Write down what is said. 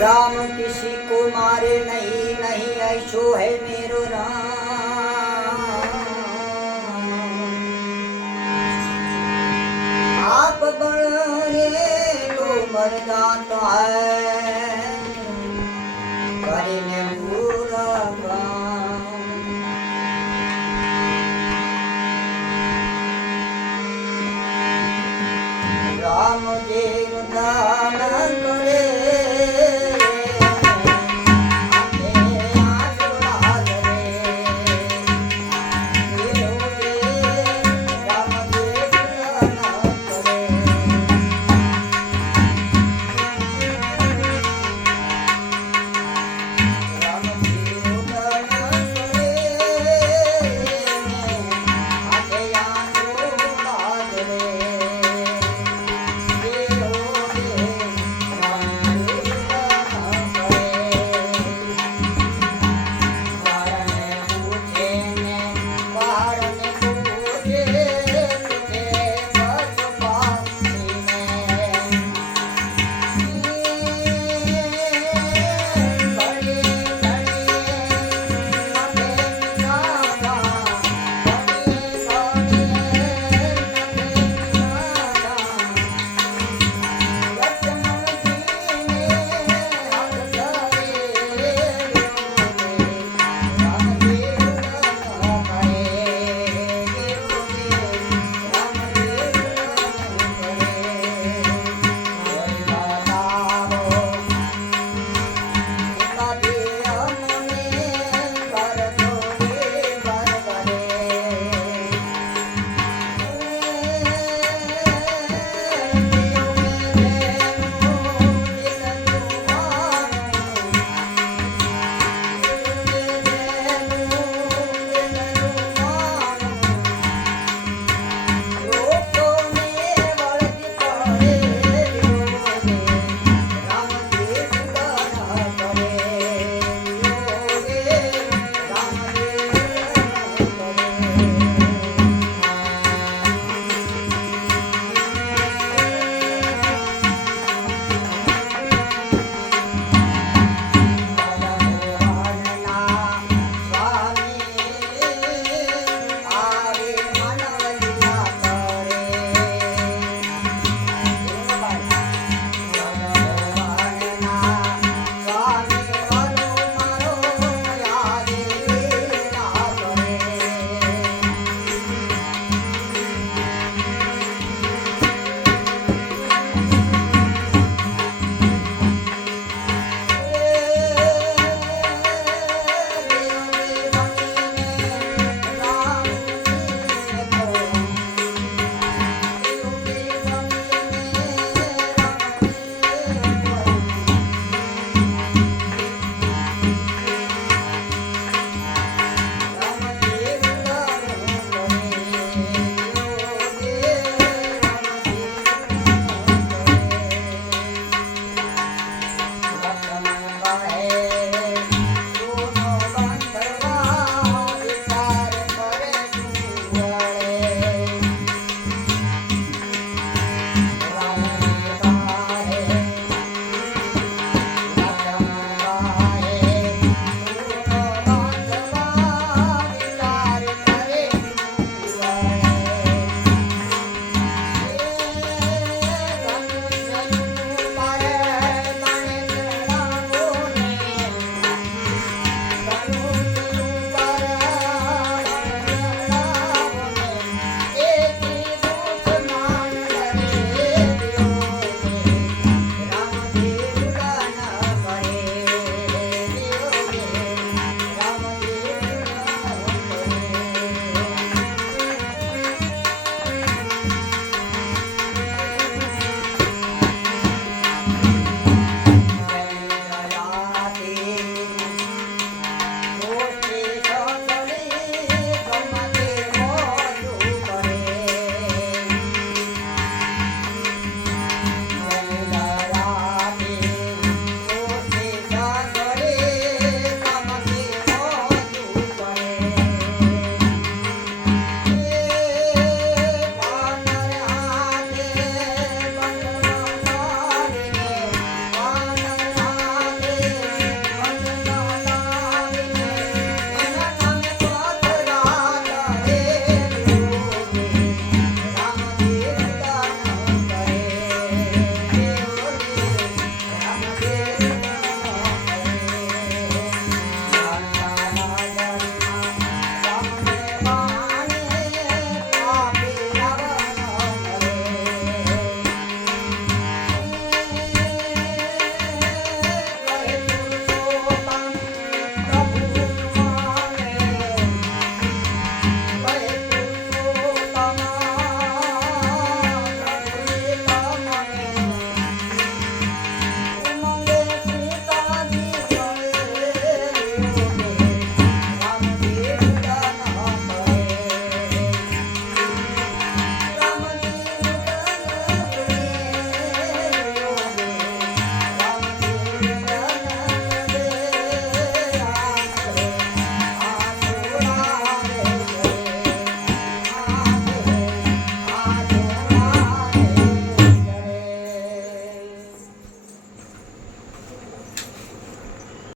राम किसी को मारे नहीं नहीं ऐसो है मेरो राम आप बड़े तो मर जाता है